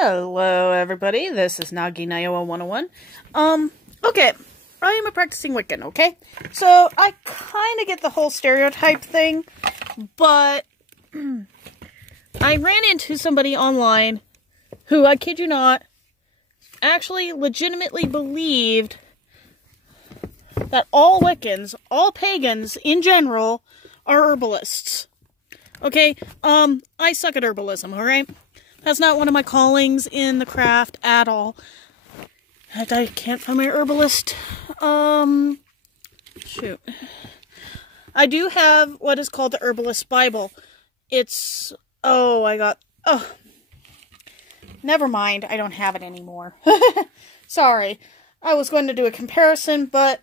Hello, everybody. This is Nagi Nayoa 101. Okay. I am a practicing Wiccan, okay? So, I kind of get the whole stereotype thing, but I ran into somebody online who, I kid you not, actually legitimately believed that all Wiccans, all pagans in general, are herbalists. Okay? I suck at herbalism, alright? That's not one of my callings in the craft at all. And I can't find my herbalist. Shoot. I do have what is called the Herbalist Bible. It's, never mind. I don't have it anymore. Sorry. I was going to do a comparison, but,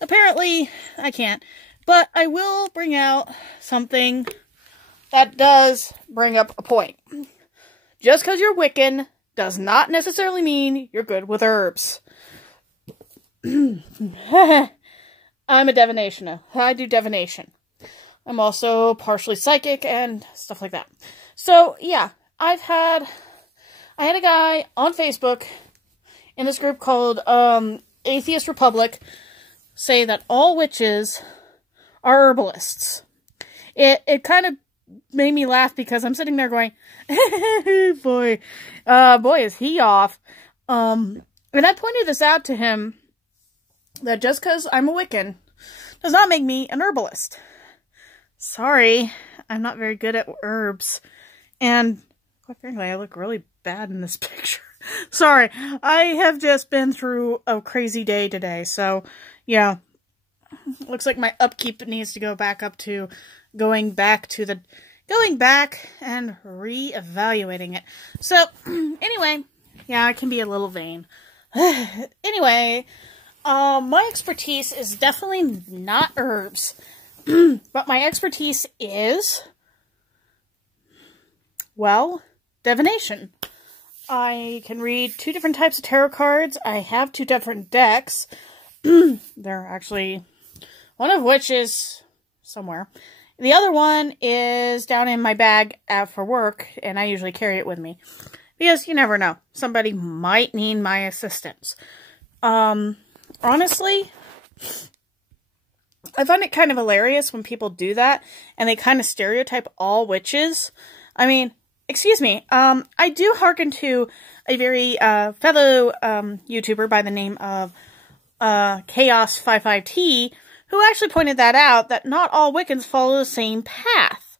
apparently I can't. But I will bring out something that does bring up a point. Just because you're Wiccan does not necessarily mean you're good with herbs. I'm a divinationer. I do divination. I'm also partially psychic and stuff like that. So, yeah, I had a guy on Facebook in this group called Atheist Republic say that all witches are herbalists. It kind of made me laugh because I'm sitting there going, boy is he off. And I pointed this out to him, that just because I'm a Wiccan does not make me an herbalist. Sorry, I'm not very good at herbs. And, quite frankly, I look really bad in this picture. Sorry, I have just been through a crazy day today, so, yeah. Looks like my upkeep needs to go back up to going back and re-evaluating it. So, anyway, yeah, I can be a little vain. Anyway, my expertise is definitely not herbs, but my expertise is, well, divination. I can read 2 different types of tarot cards. I have 2 different decks. They're actually, one of which is somewhere. The other one is down in my bag for work, and I usually carry it with me. Because you never know. Somebody might need my assistance. Honestly, I find it kind of hilarious when people do that, and they kind of stereotype all witches. I mean, excuse me, I do hearken to a very fellow YouTuber by the name of Chaos55T, who actually pointed that out, that not all Wiccans follow the same path.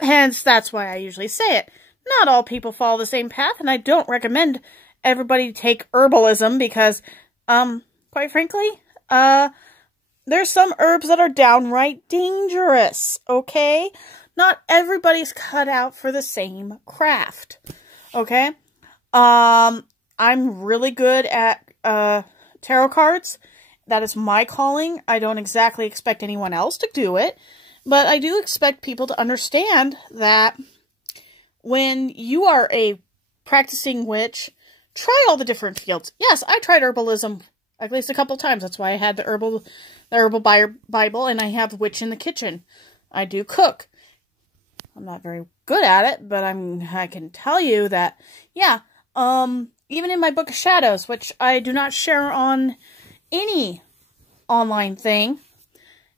Hence, that's why I usually say it. Not all people follow the same path, and I don't recommend everybody take herbalism because, quite frankly, there's some herbs that are downright dangerous, okay? Not everybody's cut out for the same craft, okay? I'm really good at, tarot cards. That is my calling. I don't exactly expect anyone else to do it, but I do expect people to understand that when you are a practicing witch, try all the different fields. Yes, I tried herbalism at least a couple times. That's why I had the herbal Bible, and I have Witch in the Kitchen. I do cook. I'm not very good at it, but I can tell you that, yeah, even in my Book of Shadows, which I do not share on any online thing,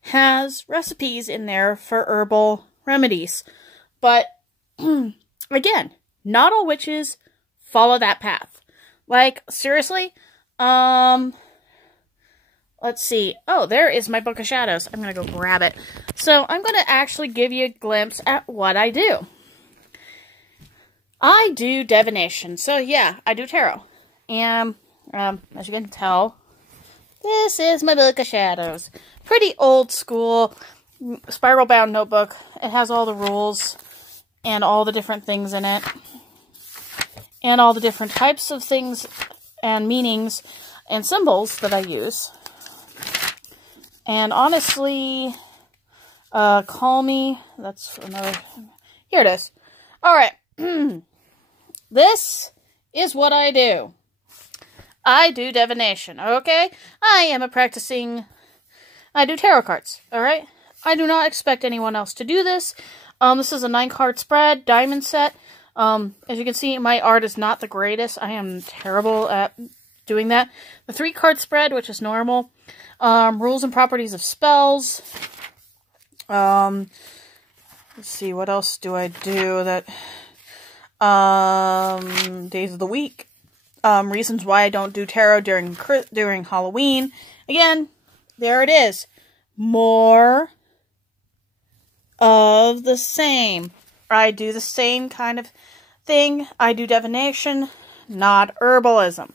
has recipes in there for herbal remedies. But, again, not all witches follow that path. Like, seriously, let's see. Oh, there is my Book of Shadows. I'm gonna go grab it. So, I'm gonna actually give you a glimpse at what I do. I do divination. So, yeah, I do tarot. And, as you can tell, this is my Book of Shadows. Pretty old school, spiral-bound notebook. It has all the rules and all the different things in it. And all the different types of things and meanings and symbols that I use. And honestly, call me. That's another. Here it is. Alright. This is what I do. I do divination, okay? I am a practicing. I do tarot cards, alright? I do not expect anyone else to do this. This is a 9-card spread, diamond set. As you can see, my art is not the greatest. I am terrible at doing that. The 3-card spread, which is normal. Rules and properties of spells. Let's see, what else do I do that... days of the week. Reasons why I don't do tarot during Halloween. Again, there it is. More of the same. I do the same kind of thing. I do divination, not herbalism.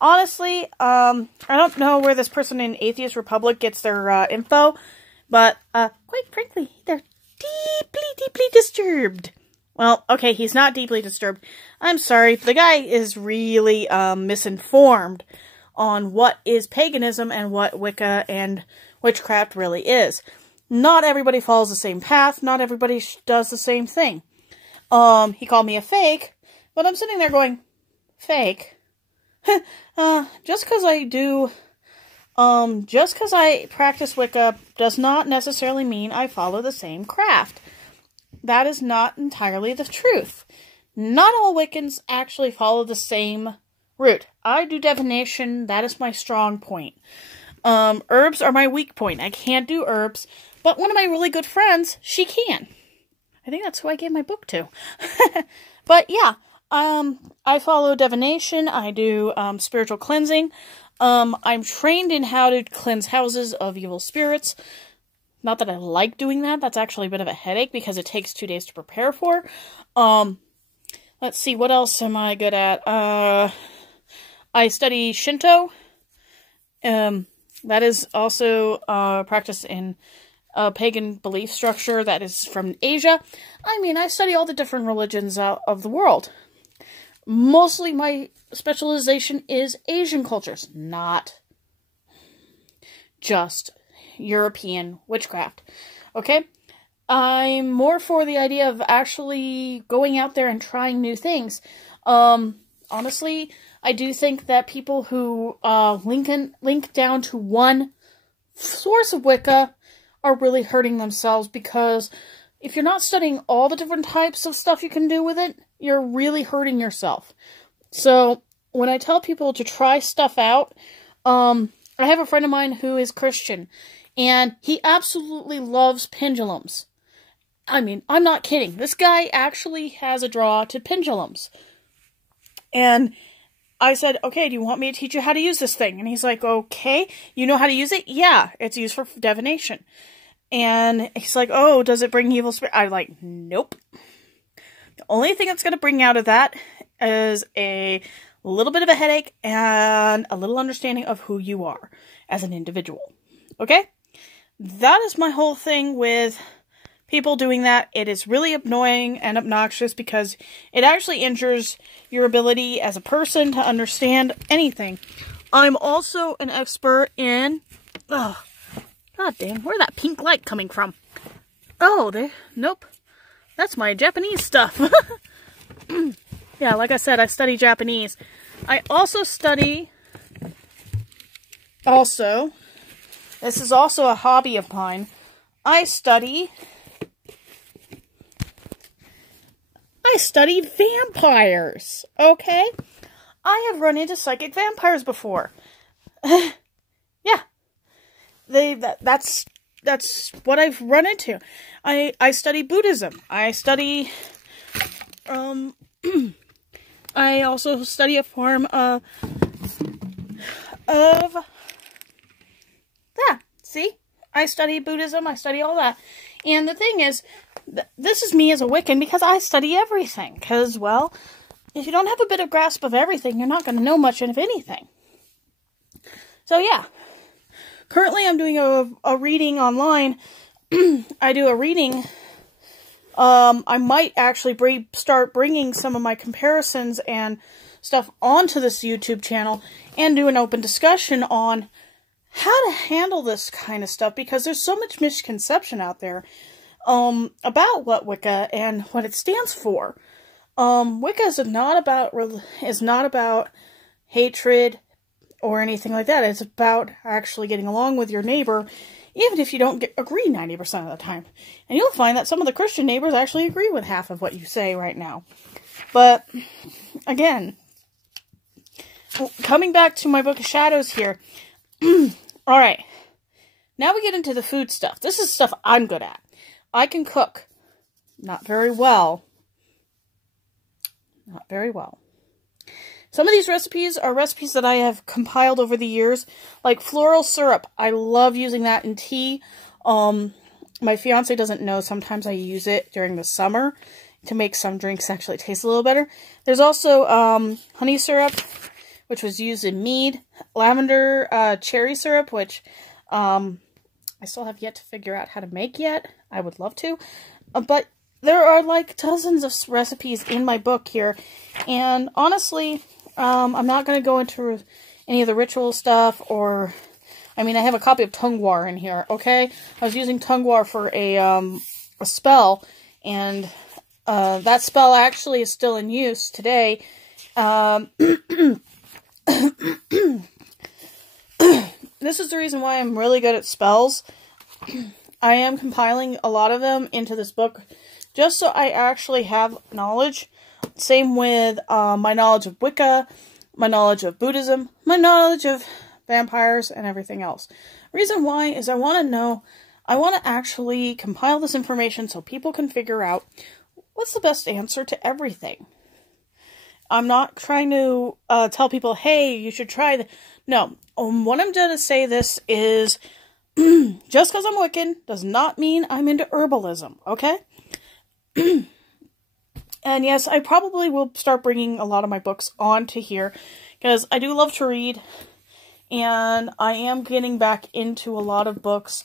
Honestly, I don't know where this person in Atheist Republic gets their info, but quite frankly, they're deeply disturbed. Well, okay, he's not deeply disturbed. I'm sorry, the guy is really misinformed on what is paganism and what Wicca and witchcraft really is. Not everybody follows the same path. Not everybody does the same thing. He called me a fake, but I'm sitting there going, fake? Just because I practice Wicca does not necessarily mean I follow the same craft. That is not entirely the truth. Not all Wiccans actually follow the same route. I do divination. That is my strong point. Herbs are my weak point. I can't do herbs, but one of my really good friends, she can. I think that's who I gave my book to. But yeah, I follow divination. I do spiritual cleansing. I'm trained in how to cleanse houses of evil spirits. Not that I like doing that. That's actually a bit of a headache because it takes 2 days to prepare for. Let's see, what else am I good at? I study Shinto. That is also practice in a pagan belief structure that is from Asia. I mean, I study all the different religions of the world. Mostly my specialization is Asian cultures, not just European witchcraft. Okay? I'm more for the idea of actually going out there and trying new things. Honestly, I do think that people who link down to one source of Wicca are really hurting themselves, because if you're not studying all the different types of stuff you can do with it, you're really hurting yourself. So, when I tell people to try stuff out, I have a friend of mine who is Christian, and he absolutely loves pendulums. I mean, I'm not kidding. This guy actually has a draw to pendulums. And I said, okay, do you want me to teach you how to use this thing? And he's like, okay, you know how to use it? Yeah, it's used for divination. And he's like, oh, does it bring evil spirit? I'm like, nope. The only thing that's going to bring out of that is a little bit of a headache and a little understanding of who you are as an individual. Okay? That is my whole thing with people doing that. It is really annoying and obnoxious because it actually injures your ability as a person to understand anything. I'm also an expert in... Oh, god damn, where's that pink light coming from? Oh, nope. That's my Japanese stuff. Yeah, like I said, I study Japanese. I also study... this is also a hobby of mine. I study vampires, okay? I have run into psychic vampires before. Yeah. That's what I've run into. I study Buddhism. I study, I also study a form of, yeah, see? I study Buddhism, I study all that. And the thing is, this is me as a Wiccan because I study everything. Because, well, if you don't have a bit of grasp of everything, you're not going to know much of anything. So, yeah. Currently, I'm doing a reading online. I do a reading. I might actually start bringing some of my comparisons and stuff onto this YouTube channel and do an open discussion on how to handle this kind of stuff, because there's so much misconception out there about what Wicca and what it stands for. Wicca is not about hatred or anything like that. It's about actually getting along with your neighbor, even if you don't agree 90% of the time. And you'll find that some of the Christian neighbors actually agree with half of what you say right now. But, again, coming back to my Book of Shadows here. Alright. Now we get into the food stuff. This is stuff I'm good at. I can cook. Not very well. Not very well. Some of these recipes are recipes that I have compiled over the years. Like floral syrup. I love using that in tea. My fiance doesn't know. Sometimes I use it during the summer to make some drinks actually taste a little better. There's also honey syrup, which was used in mead. Lavender cherry syrup, which I still have yet to figure out how to make yet. I would love to. But there are like dozens of recipes in my book here. And honestly, I'm not going to go into any of the ritual stuff or... I mean, I have a copy of Tungwar in here, okay? I was using Tungwar for a spell, and that spell actually is still in use today. This is the reason why I'm really good at spells. I am compiling a lot of them into this book, just so I actually have knowledge. Same with my knowledge of Wicca, my knowledge of Buddhism, my knowledge of vampires, and everything else. Reason why is I want to know, I want to actually compile this information so people can figure out what's the best answer to everything. I'm not trying to tell people, hey, you should try No, what I'm going to say this is, just because I'm Wiccan does not mean I'm into herbalism, okay? And yes, I probably will start bringing a lot of my books onto here, because I do love to read. And I am getting back into a lot of books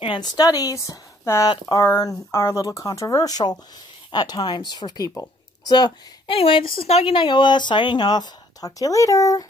and studies that are a little controversial at times for people. So, anyway, this is Nagi Nayoa signing off. Talk to you later.